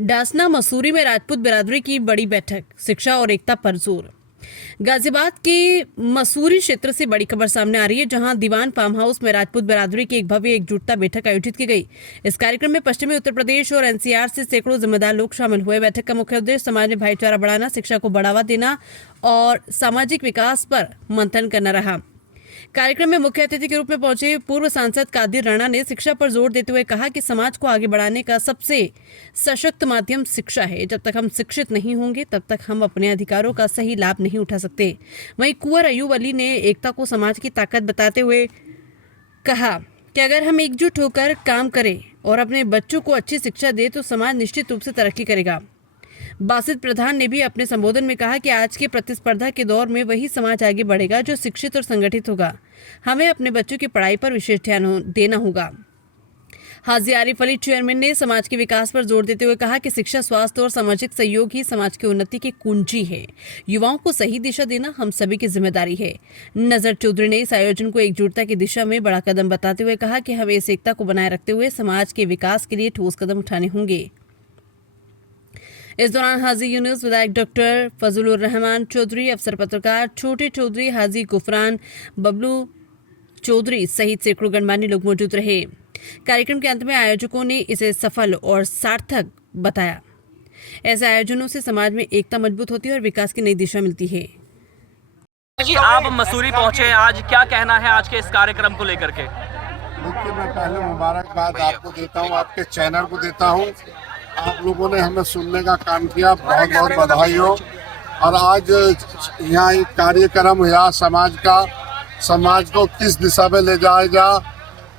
डासना मसूरी में राजपूत बिरादरी की बड़ी बैठक, शिक्षा और एकता पर जोर। गाजियाबाद के मसूरी क्षेत्र से बड़ी खबर सामने आ रही है, जहां दीवान फार्म हाउस में राजपूत बिरादरी की एक भव्य एकजुटता बैठक आयोजित की गई। इस कार्यक्रम में पश्चिमी उत्तर प्रदेश और एनसीआर से सैकड़ों जिम्मेदार लोग शामिल हुए। बैठक का मुख्य उद्देश्य समाज में भाईचारा बढ़ाना, शिक्षा को बढ़ावा देना और सामाजिक विकास पर मंथन करना रहा। कार्यक्रम में मुख्य अतिथि के रूप में पहुंचे पूर्व सांसद कादिर राणा ने शिक्षा पर जोर देते हुए कहा कि समाज को आगे बढ़ाने का सबसे सशक्त माध्यम शिक्षा है। जब तक हम शिक्षित नहीं होंगे तब तक हम अपने अधिकारों का सही लाभ नहीं उठा सकते। वहीं कुंवर अयूब अली ने एकता को समाज की ताकत बताते हुए कहा कि अगर हम एकजुट होकर काम करें और अपने बच्चों को अच्छी शिक्षा दें तो समाज निश्चित रूप से तरक्की करेगा। बासित प्रधान ने भी अपने संबोधन में कहा कि आज के प्रतिस्पर्धा के दौर में वही समाज आगे बढ़ेगा जो शिक्षित और संगठित होगा। हमें अपने बच्चों की पढ़ाई पर विशेष ध्यान देना होगा। हाजी आरिफ अली चेयरमैन ने समाज के विकास पर जोर देते हुए कहा कि शिक्षा, स्वास्थ्य और सामाजिक सहयोग ही समाज की उन्नति की कुंजी है। युवाओं को सही दिशा देना हम सभी की जिम्मेदारी है। नजर चौधरी ने इस आयोजन को एकजुटता की दिशा में बड़ा कदम बताते हुए कहा कि हमें इस एकता को बनाए रखते हुए समाज के विकास के लिए ठोस कदम उठाने होंगे। इस दौरान हाजी यूनुस, विधायक डॉक्टर फजलुर रहमान चौधरी, अफसर पत्रकार छोटे चौधरी, हाजी गुफरान, बबलू चौधरी सहित सैकड़ों गणमान्य लोग मौजूद रहे। कार्यक्रम के अंत में आयोजकों ने इसे सफल और सार्थक बताया। ऐसे आयोजनों से समाज में एकता मजबूत होती है और विकास की नई दिशा मिलती है। जी, आप मसूरी पहुंचे, आज क्या कहना है आज के इस कार्यक्रम को लेकर के? देखिए, मैं पहले मुबारकबाद आपको देता हूं, आपके चैनल को देता हूं। आप लोगों ने हमें सुनने का काम किया, बहुत बहुत बधाई हो। और आज यहाँ एक कार्यक्रम हुआ समाज को किस दिशा में ले जाएगा,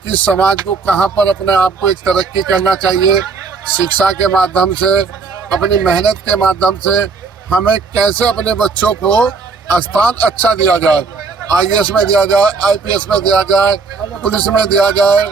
किस समाज को कहाँ पर अपने आप को एक तरक्की करना चाहिए, शिक्षा के माध्यम से, अपनी मेहनत के माध्यम से हमें कैसे अपने बच्चों को स्थान अच्छा दिया जाए, आईएएस में दिया जाए, आईपीएस में दिया जाए, पुलिस में दिया जाए,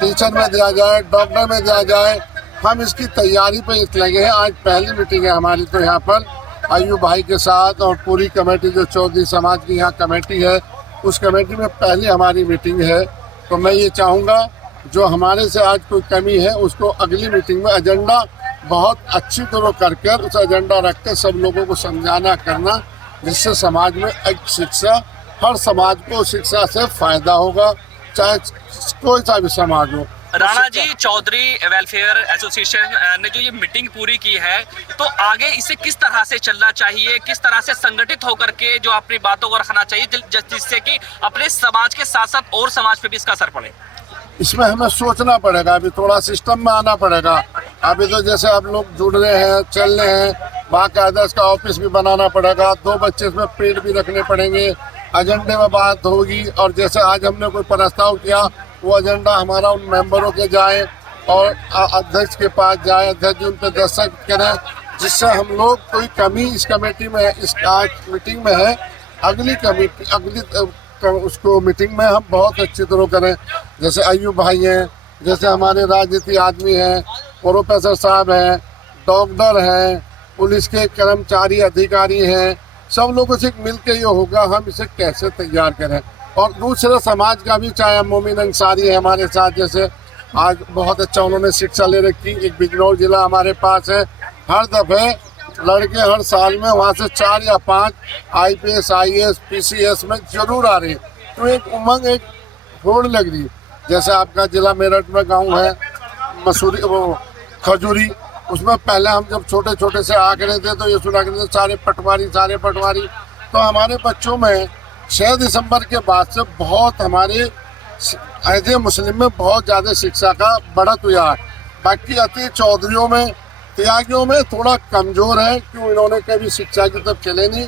टीचर में दिया जाए, डॉक्टर में दिया जाए। हम इसकी तैयारी पे लगे हैं। आज पहली मीटिंग है हमारी तो यहाँ पर अयूब भाई के साथ और पूरी कमेटी जो चौधरी समाज की यहाँ कमेटी है, उस कमेटी में पहली हमारी मीटिंग है। तो मैं ये चाहूँगा जो हमारे से आज कोई कमी है उसको अगली मीटिंग में एजेंडा बहुत अच्छी तरह कर उस एजेंडा रख कर सब लोगों को समझाना करना, जिससे समाज में एक शिक्षा, हर समाज को शिक्षा से फायदा होगा, चाहे कोई सा भी समाज हो। राणा जी, चौधरी वेलफेयर एसोसिएशन ने जो ये मीटिंग पूरी की है, तो आगे इसे किस तरह से चलना चाहिए, किस तरह से संगठित होकर के जो अपनी बातों को रखना चाहिए, जिससे कि अपने समाज के साथ साथ और समाज पे भी इसका असर पड़े? इसमें हमें सोचना पड़ेगा, अभी थोड़ा सिस्टम में आना पड़ेगा। अभी तो जैसे आप लोग जुड़ रहे हैं, चल रहे हैं, बाकायदा इसका ऑफिस भी बनाना पड़ेगा, 2 बच्चे इसमें पेड़ भी रखने पड़ेंगे, एजेंडे में बात होगी। और जैसे आज हमने कोई प्रस्ताव किया, वो एजेंडा हमारा उन मेंबरों के जाए और अध्यक्ष के पास जाए, अध्यक्ष उन पर दस्तखत करें, जिससे हम लोग कोई कमी इस कमेटी में, इस आज मीटिंग में है, अगली उसको मीटिंग में हम बहुत अच्छी तरह करें। जैसे अयूब भाई हैं, जैसे हमारे राजनीति आदमी हैं, प्रोफेसर साहब हैं, डॉक्टर हैं, पुलिस के कर्मचारी अधिकारी हैं, सब लोगों से मिल के ये होगा हम इसे कैसे तैयार करें। और दूसरे समाज का भी, चाहे मोमिन अंसारी है हमारे साथ, जैसे आज बहुत अच्छा उन्होंने शिक्षा ले रखी। एक बिजनौर जिला हमारे पास है, हर दफ़े लड़के हर साल में वहाँ से 4 या 5 आईपीएस, आईएएस, पीसीएस में जरूर आ रही है। तो एक उमंग, एक होड़ लग रही है। जैसे आपका जिला मेरठ में गाँव है मसूरी, वो खजूरी, उसमें पहले हम जब छोटे छोटे से आंकड़े थे तो ये सुना करते थे सारे पटवारी। तो हमारे बच्चों में 6 दिसंबर के बाद से बहुत हमारे एज ए मुस्लिम में बहुत ज़्यादा शिक्षा का बढ़त हुआ है। बाकी अति चौधरियों में, त्यागियों में थोड़ा कमज़ोर है, क्यों इन्होंने कभी शिक्षा की तरफ चले नहीं।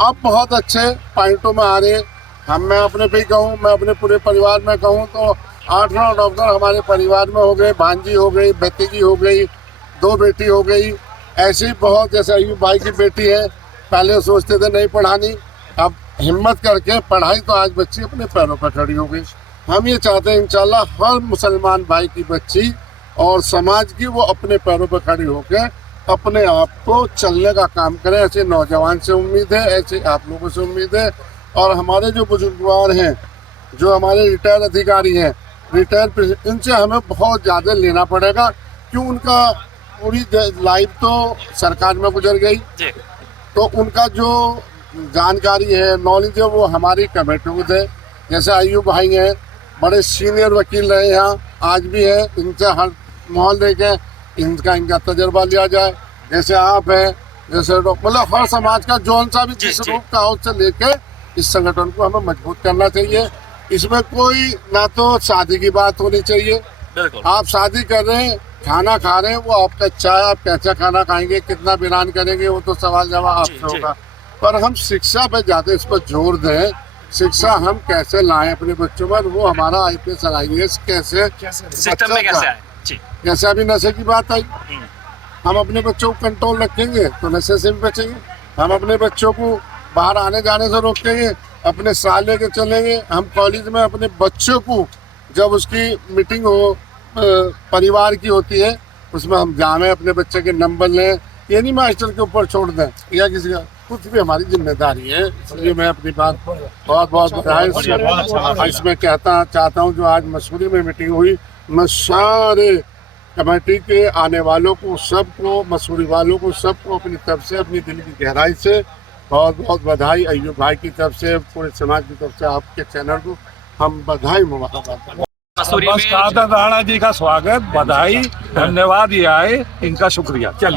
अब बहुत अच्छे पॉइंटों में आ रहे हैं। मैं अपने पे ही कहूँ, मैं अपने पूरे परिवार में कहूँ तो 8-9 डॉक्टर हमारे परिवार में हो गए, भांजी हो गई, भतीजी हो गई, 2 बेटी हो गई। ऐसे ही बहुत, जैसे अयूब भाई की बेटी है, पहले सोचते थे नहीं पढ़ानी, अब हिम्मत करके पढ़ाई तो आज बच्ची अपने पैरों पर खड़ी हो गई। हम ये चाहते हैं इंशाल्लाह हर मुसलमान भाई की बच्ची और समाज की वो अपने पैरों पर खड़ी होकर अपने आप को चलने का काम करे। ऐसे नौजवान से उम्मीद है, ऐसे आप लोगों से उम्मीद है। और हमारे जो बुजुर्गवार हैं, जो हमारे रिटायर अधिकारी हैं, इनसे हमें बहुत ज़्यादा लेना पड़ेगा, क्यों उनका पूरी लाइफ तो सरकार में गुजर गई, जी तो उनका जो जानकारी है, नॉलेज है, वो हमारी कमेटी को थे। जैसे अय्यूब भाई हैं, बड़े सीनियर वकील रहे यहाँ, आज भी है, इनसे हर मोहल्ले के इनका तजर्बा लिया जाए। जैसे आप हैं, जैसे मतलब हर समाज का जौन सा भी जी, जिस जी। रूप का हो, उससे लेके इस संगठन को हमें मजबूत करना चाहिए। इसमें कोई ना तो शादी की बात होनी चाहिए, बिल्कुल आप शादी कर रहे हैं, खाना खा रहे हैं, वो आपका इच्छा है, आप कैसा खाना खाएंगे, कितना बिरान करेंगे, वो तो सवाल जवाब जी, आपसे जी। होगा। पर हम शिक्षा पे ज्यादा इस पर जोर दें, शिक्षा हम कैसे लाएं अपने बच्चों पर, वो हमारा IPS और IAS कैसे सिस्टम में कैसे आए जी जैसे अभी नशे की बात आई, हम अपने बच्चों को कंट्रोल रखेंगे तो नशे से भी बचेंगे। हम अपने बच्चों को बाहर आने जाने से रोकेंगे, अपने साल लेके चलेंगे। हम कॉलेज में अपने बच्चों को, जब उसकी मीटिंग हो परिवार की होती है, उसमें हम जाएं, अपने बच्चे के नंबर लें, ये नहीं मास्टर के ऊपर छोड़ दें या किसी का, कुछ भी हमारी जिम्मेदारी है। इसलिए मैं अपनी बात बहुत बहुत बधाई इसमें चाहता हूँ। जो आज मसूरी में मीटिंग हुई, मैं सारे कमेटी के आने वालों को, सबको, मसूरी वालों को, सबको अपनी तरफ से, अपनी दिल की गहराई से बहुत बहुत बधाई। अय्यूब भाई की तरफ से, पूरे समाज की तरफ से, आपके चैनल को हम बधाई मुबारकबाद। मसूरी बस में कादर राणा जी का स्वागत, बधाई, धन्यवाद। ये आए, इनका शुक्रिया। चलिए।